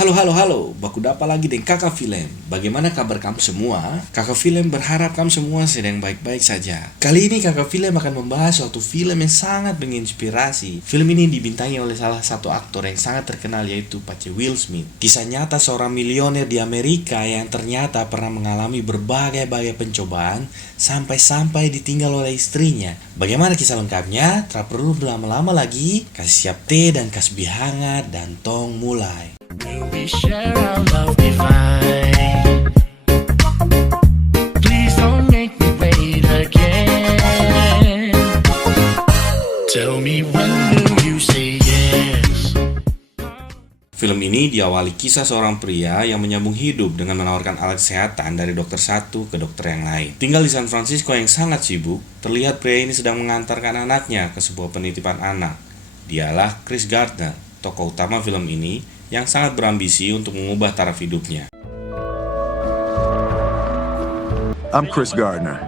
Halo, halo, halo, baku dapa lagi dengan Kakak Film. Bagaimana kabar kamu semua? Kakak Film berharap kamu semua sedang baik-baik saja. Kali ini Kakak Film akan membahas suatu film yang sangat menginspirasi. Film ini dibintangi oleh salah satu aktor yang sangat terkenal, yaitu Pace Will Smith. Kisah nyata seorang milioner di Amerika yang ternyata pernah mengalami berbagai pencobaan sampai ditinggal oleh istrinya. Bagaimana kisah lengkapnya? Tak perlu berlama-lama lagi, kasih siap teh dan kasih hangat dan tong mulai. We share our love divine. Please don't make me wait again. Tell me when will you say yes? Film ini diawali kisah seorang pria yang menyambung hidup dengan menawarkan alat kesehatan dari dokter satu ke dokter yang lain. Tinggal di San Francisco yang sangat sibuk, terlihat pria ini sedang mengantarkan anaknya ke sebuah penitipan anak. Dialah Chris Gardner, tokoh utama film ini, yang sangat berambisi untuk mengubah taraf hidupnya. I'm Chris Gardner.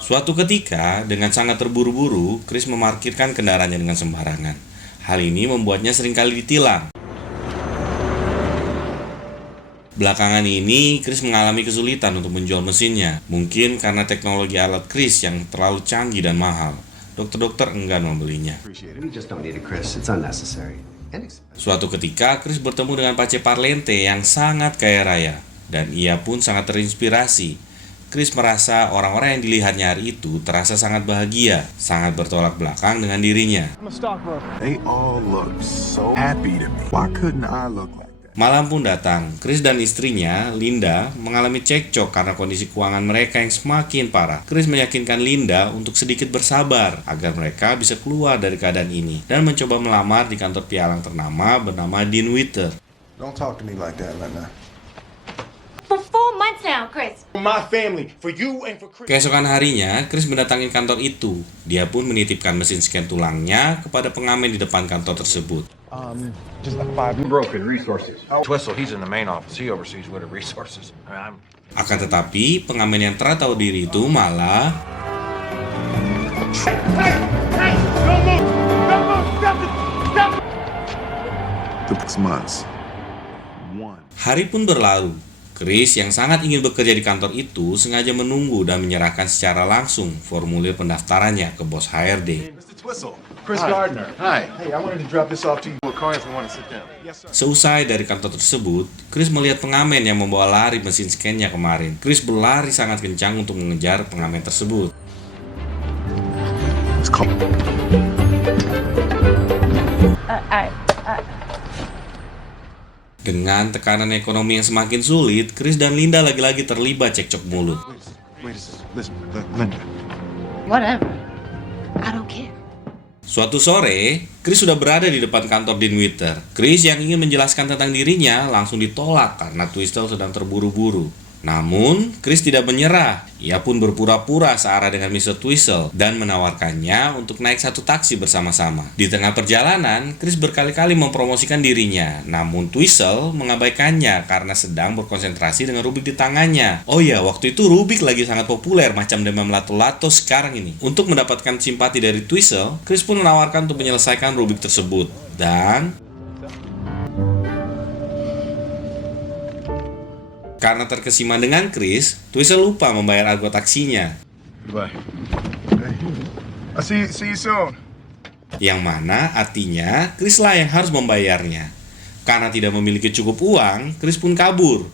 Suatu ketika, dengan sangat terburu-buru, Chris memarkirkan kendaraannya dengan sembarangan. Hal ini membuatnya seringkali ditilang. Belakangan ini, Chris mengalami kesulitan untuk menjual mesinnya. Mungkin karena teknologi alat Chris yang terlalu canggih dan mahal. Dokter-dokter enggan membelinya. Suatu ketika, Chris bertemu dengan Pace Parlente yang sangat kaya raya, dan ia pun sangat terinspirasi. Chris merasa orang-orang yang dilihatnya hari itu terasa sangat bahagia, sangat bertolak belakang dengan dirinya. They all look so happy to me. Why couldn't I look like that? Malam pun datang, Chris dan istrinya, Linda, mengalami cekcok karena kondisi keuangan mereka yang semakin parah. Chris meyakinkan Linda untuk sedikit bersabar agar mereka bisa keluar dari keadaan ini dan mencoba melamar di kantor pialang ternama bernama Dean Witter. Don't talk to me like that, Lena. For 4 months now, Chris. My family, for you and for Chris. Keesokan harinya, Chris mendatangi kantor itu. Dia pun menitipkan mesin scan tulangnya kepada pengamen di depan kantor tersebut. Just like 5 broken resources. Twistle, he's in the main office. He oversees what are resources. Akan tetapi, pengamen yang tahu diri itu malah Hey! Don't move! Don't move! Stop it! Stop it! 6 months. hari pun berlalu. Chris yang sangat ingin bekerja di kantor itu sengaja menunggu dan menyerahkan secara langsung formulir pendaftarannya ke bos HRD. Mr. Twistle, Chris Gardner. Hi. Hey, I wanted to drop this off to you. We'll call you if we want to sit down. Yes, sir. Seusai dari kantor tersebut, Chris melihat pengamen yang membawa lari mesin scan-nya kemarin. Chris berlari sangat kencang untuk mengejar pengamen tersebut. It's called. Dengan tekanan ekonomi yang semakin sulit, Chris dan Linda lagi-lagi terlibat cekcok mulut. Wait, listen, Linda. Whatever. I don't care. Suatu sore, Chris sudah berada di depan kantor Dean Witter. Chris yang ingin menjelaskan tentang dirinya langsung ditolak karena Twistle sedang terburu-buru. Namun, Chris tidak menyerah. Ia pun berpura-pura searah dengan Mr. Twistle dan menawarkannya untuk naik satu taksi bersama-sama. Di tengah perjalanan, Chris berkali-kali mempromosikan dirinya. Namun Twistle mengabaikannya karena sedang berkonsentrasi dengan Rubik di tangannya. Oh ya, waktu itu Rubik lagi sangat populer macam demam lato-lato sekarang ini. Untuk mendapatkan simpati dari Twistle, Chris pun menawarkan untuk menyelesaikan Rubik tersebut. Dan karena terkesima dengan Chris, Twistle lupa membayar argo taksinya. Goodbye. Okay. I'll see you soon. Yang mana artinya Chris lah yang harus membayarnya. Karena tidak memiliki cukup uang, Chris pun kabur.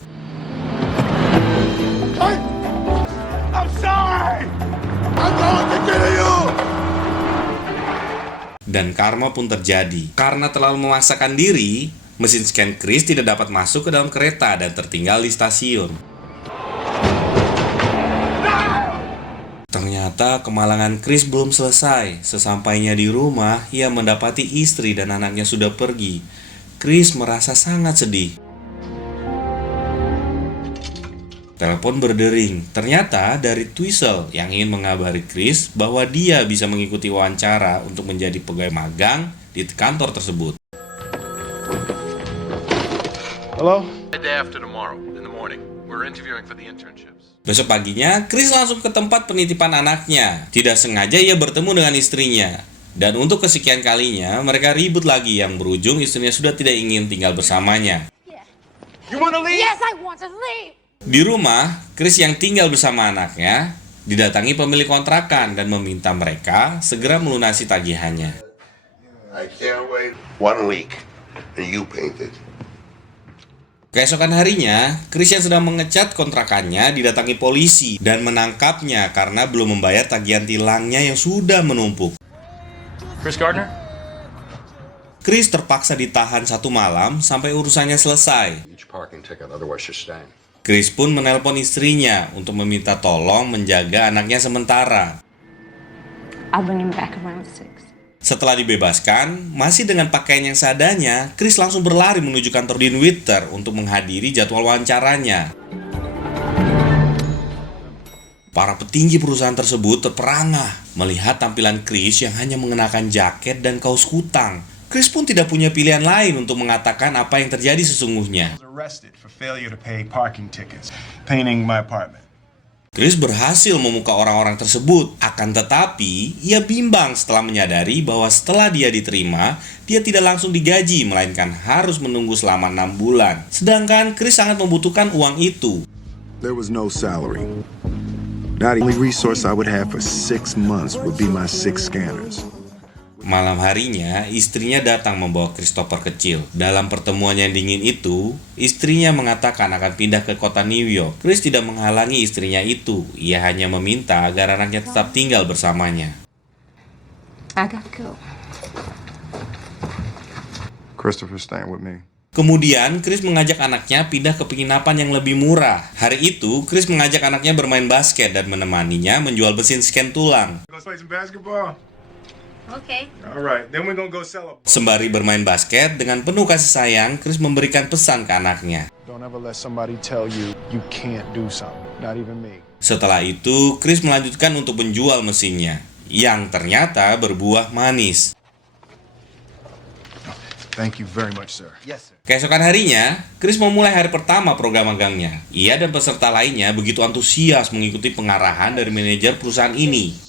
I'm sorry. I'm going to kill you. Dan karma pun terjadi. Karena terlalu memaksakan diri, mesin scan Chris tidak dapat masuk ke dalam kereta dan tertinggal di stasiun. Ternyata kemalangan Chris belum selesai. Sesampainya di rumah, ia mendapati istri dan anaknya sudah pergi. Chris merasa sangat sedih. Telepon berdering. Ternyata dari Twistle yang ingin mengabari Chris bahwa dia bisa mengikuti wawancara untuk menjadi pegawai magang di kantor tersebut. Hello? The day after tomorrow, in the morning. We're interviewing for the internships. Besok paginya, Chris langsung ke tempat penitipan anaknya. Tidak sengaja ia bertemu dengan istrinya. Dan untuk kesekian kalinya, mereka ribut lagi yang berujung istrinya sudah tidak ingin tinggal bersamanya. Yes, I want to leave. Di rumah, Chris yang tinggal bersama anaknya didatangi pemilik kontrakan dan meminta mereka segera melunasi tagihannya. I can't wait 1 week and you paint it. Keesokan harinya, Chris yang sedang mengecat kontrakannya didatangi polisi dan menangkapnya karena belum membayar tagihan tilangnya yang sudah menumpuk. Chris Gardner? Chris terpaksa ditahan 1 malam sampai urusannya selesai. Each parking ticket, otherwise you're staying. Chris pun menelpon istrinya untuk meminta tolong menjaga anaknya sementara. I'll bring him back around 6. Setelah dibebaskan, masih dengan pakaian yang seadanya, Chris langsung berlari menuju kantor Dean Witter untuk menghadiri jadwal wawancaranya. Para petinggi perusahaan tersebut terperangah melihat tampilan Chris yang hanya mengenakan jaket dan kaos kutang. Chris pun tidak punya pilihan lain untuk mengatakan apa yang terjadi sesungguhnya. Arrested for failure to pay parking tickets, painting my apartment. Chris berhasil memuka orang-orang tersebut, akan tetapi ia bimbang setelah menyadari bahwa setelah dia diterima, dia tidak langsung digaji, melainkan harus menunggu selama 6 bulan. Sedangkan Chris sangat membutuhkan uang itu. There was no salary. Not the only resource I would have for 6 months would be my 6 scanners. Malam harinya, istrinya datang membawa Christopher kecil. Dalam pertemuan yang dingin itu, istrinya mengatakan akan pindah ke kota New York. Chris tidak menghalangi istrinya itu. Ia hanya meminta agar anaknya tetap tinggal bersamanya. I gotta go. Christopher's staying with me. Kemudian, Chris mengajak anaknya pindah ke penginapan yang lebih murah. Hari itu, Chris mengajak anaknya bermain basket dan menemaninya menjual mesin scan tulang. Let's play some basketball. Okay. All right, then we're gonna go sell a. Sembari bermain basket, dengan penuh kasih sayang, Chris memberikan pesan ke anaknya. Don't ever let somebody tell you you can't do something. Not even me. Setelah itu, Chris melanjutkan untuk menjual mesinnya, yang ternyata berbuah manis. Thank you very much, sir. Yes, sir. Keesokan harinya, Chris memulai hari pertama program magangnya. Ia dan peserta lainnya begitu antusias mengikuti pengarahan dari manajer perusahaan ini.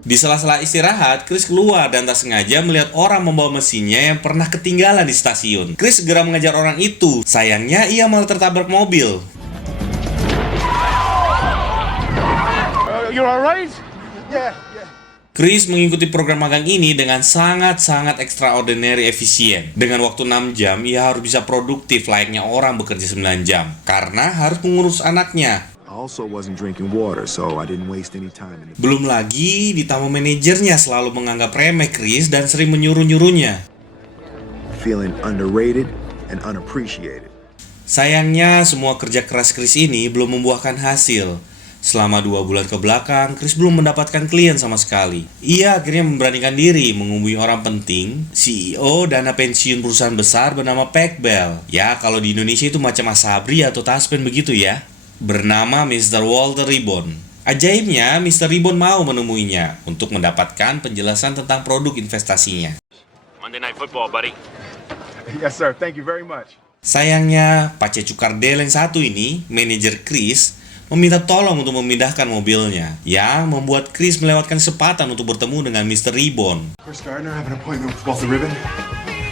Di sela-sela istirahat, Chris keluar dan tak sengaja melihat orang membawa mesinnya yang pernah ketinggalan di stasiun. Chris segera mengejar orang itu. Sayangnya ia malah tertabrak mobil. You alright? Yeah. Chris mengikuti program magang ini dengan sangat-sangat extraordinary efisien. Dengan waktu 6 jam, ia harus bisa produktif layaknya orang bekerja 9 jam. Karena harus mengurus anaknya. I also wasn't drinking water, so I didn't waste any time in it. Belum lagi ditambah manajernya selalu menganggap remeh Chris dan sering menyuruh-nyuruhnya. Feeling underrated and unappreciated. Sayangnya semua kerja keras Chris ini belum membuahkan hasil. Selama 2 bulan ke belakang, Chris belum mendapatkan klien sama sekali. Ia akhirnya memberanikan diri menghubungi orang penting, CEO dana pensiun perusahaan besar bernama Pac Bell. Ya, kalau di Indonesia itu macam Asabri atau Taspen begitu ya. Bernama Mr. Walter Ribbon. Ajaibnya, Mr. Ribbon mau menemuinya untuk mendapatkan penjelasan tentang produk investasinya. Monday Night Football, buddy. Yes, sir. Thank you very much. Sayangnya, Pace Cukardel yang satu ini, manajer Chris, meminta tolong untuk memindahkan mobilnya, yang membuat Chris melewatkan kesempatan untuk bertemu dengan Mr. Ribbon. Chris Gardner, I have an appointment with Walter Ribbon.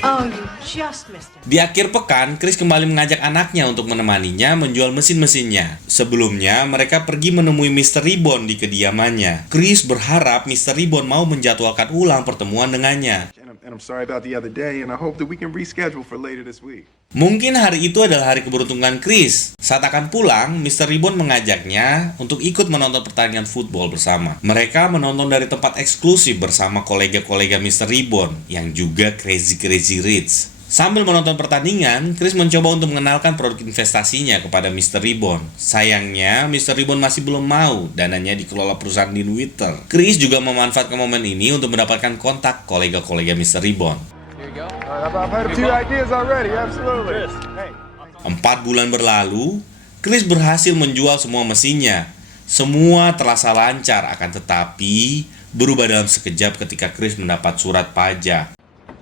Oh, you just missed it. Di akhir pekan, Chris kembali mengajak anaknya untuk menemaninya menjual mesin-mesinnya. Sebelumnya, mereka pergi menemui Mr. Ribbon di kediamannya. Chris berharap Mr. Ribbon mau menjadwalkan ulang pertemuan dengannya. And I'm sorry about the other day, and I hope that we can reschedule for later this week. Mungkin hari itu adalah hari keberuntungan Chris. Saat akan pulang, Mr. Ribbon mengajaknya untuk ikut menonton pertandingan football bersama. Mereka menonton dari tempat eksklusif bersama kolega-kolega Mr. Ribbon yang juga crazy rich. Sambil menonton pertandingan, Chris mencoba untuk mengenalkan produk investasinya kepada Mr. Ribbon. Sayangnya, Mr. Ribbon masih belum mau, dananya dikelola perusahaan Dean Witter. Chris juga memanfaatkan momen ini untuk mendapatkan kontak kolega-kolega Mr. Ribbon. I've had a few ideas already, absolutely. Hey. 4 bulan berlalu, Chris berhasil menjual semua mesinnya. Semua terasa lancar, akan tetapi berubah dalam sekejap ketika Chris mendapat surat pajak.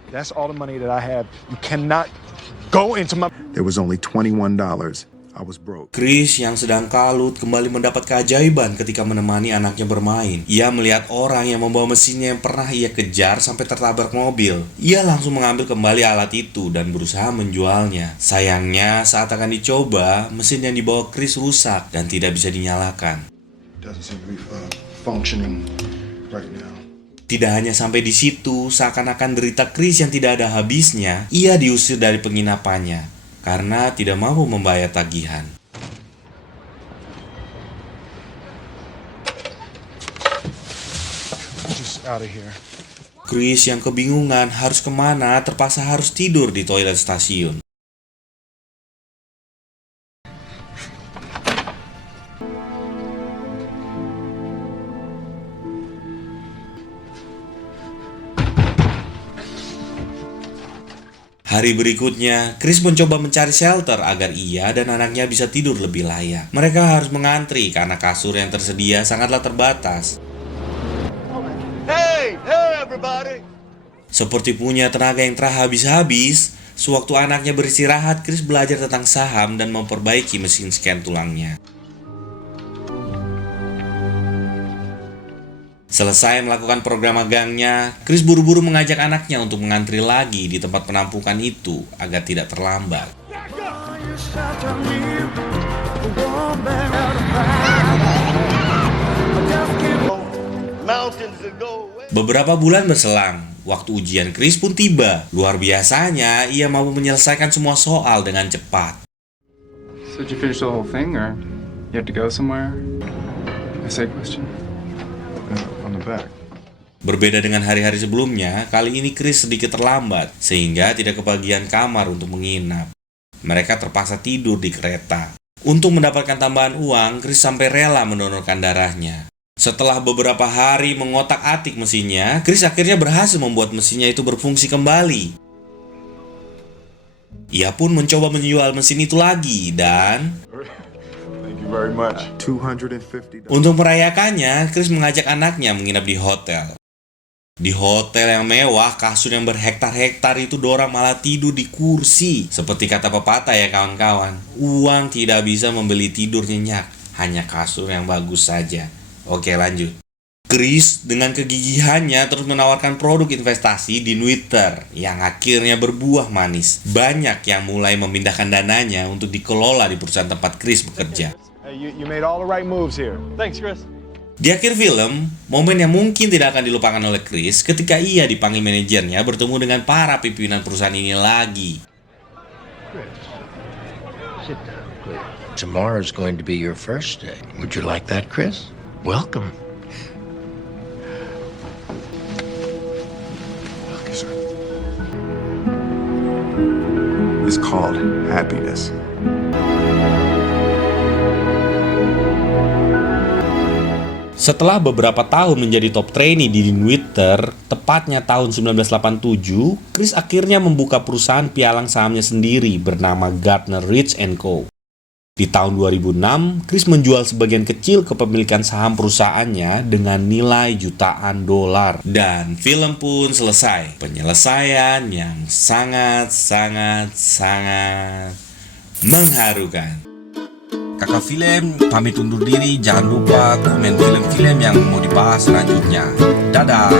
That's all the money that I have. You cannot go into my... There was only $21. I I was broke. Chris yang sedang kalut kembali mendapat keajaiban ketika menemani anaknya bermain. Ia melihat orang yang membawa mesinnya yang pernah ia kejar sampai tertabrak mobil. Ia langsung mengambil kembali alat itu dan berusaha menjualnya. Sayangnya saat akan dicoba, mesin yang dibawa Chris rusak dan tidak bisa dinyalakan. Doesn't seem to be functioning right now. Tidak hanya sampai di situ, seakan-akan derita Chris yang tidak ada habisnya, ia diusir dari penginapannya karena tidak mampu membayar tagihan. Just out of here. Chris yang kebingungan harus kemana terpaksa harus tidur di toilet stasiun. Hari berikutnya, Chris mencoba mencari shelter agar ia dan anaknya bisa tidur lebih layak. Mereka harus mengantri karena kasur yang tersedia sangatlah terbatas. Hey everybody! Seperti punya tenaga yang telah habis-habis, sewaktu anaknya beristirahat, Chris belajar tentang saham dan memperbaiki mesin scan tulangnya. Selesai melakukan program magangnya, Chris buru-buru mengajak anaknya untuk mengantri lagi di tempat penampungan itu agar tidak terlambat. Beberapa bulan berselang, waktu ujian Chris pun tiba. Luar biasanya, ia mampu menyelesaikan semua soal dengan cepat. So did you finish the whole thing, or you have to go somewhere? Essay question. On the back. Berbeda dengan hari-hari sebelumnya, kali ini Chris sedikit terlambat, sehingga tidak kebagian kamar untuk menginap. Mereka terpaksa tidur di kereta. Untuk mendapatkan tambahan uang, Chris sampai rela mendonorkan darahnya. Setelah beberapa hari mengotak-atik mesinnya, Chris akhirnya berhasil membuat mesinnya itu berfungsi kembali. Ia pun mencoba menjual mesin itu lagi dan Very much. $250. untuk merayakannya, Chris mengajak anaknya menginap di hotel. Di hotel yang mewah, kasur yang berhektar-hektar itu dorang malah tidur di kursi. Seperti kata pepatah ya kawan-kawan, uang tidak bisa membeli tidur nyenyak, hanya kasur yang bagus saja. Oke, lanjut. Chris dengan kegigihannya terus menawarkan produk investasi di Twitter yang akhirnya berbuah manis. Banyak yang mulai memindahkan dananya untuk dikelola di perusahaan tempat Chris bekerja. You made all the right moves here. Thanks, Chris. Di akhir film, momen yang mungkin tidak akan dilupakan oleh Chris ketika ia dipanggil manajernya bertemu dengan para pimpinan perusahaan ini lagi. Sit down, please. Tomorrow's going to be your first day. Would you like that, Chris? Welcome. Okay, sir. It's called happiness. Setelah beberapa tahun menjadi top trainee di Twitter, tepatnya tahun 1987, Chris akhirnya membuka perusahaan pialang sahamnya sendiri bernama Gardner Rich & Co. Di tahun 2006, Chris menjual sebagian kecil kepemilikan saham perusahaannya dengan nilai jutaan dolar. Dan film pun selesai. Penyelesaian yang sangat mengharukan. Kakak Film pamit undur diri. Jangan lupa komen film-film yang mau dibahas selanjutnya. Dadah.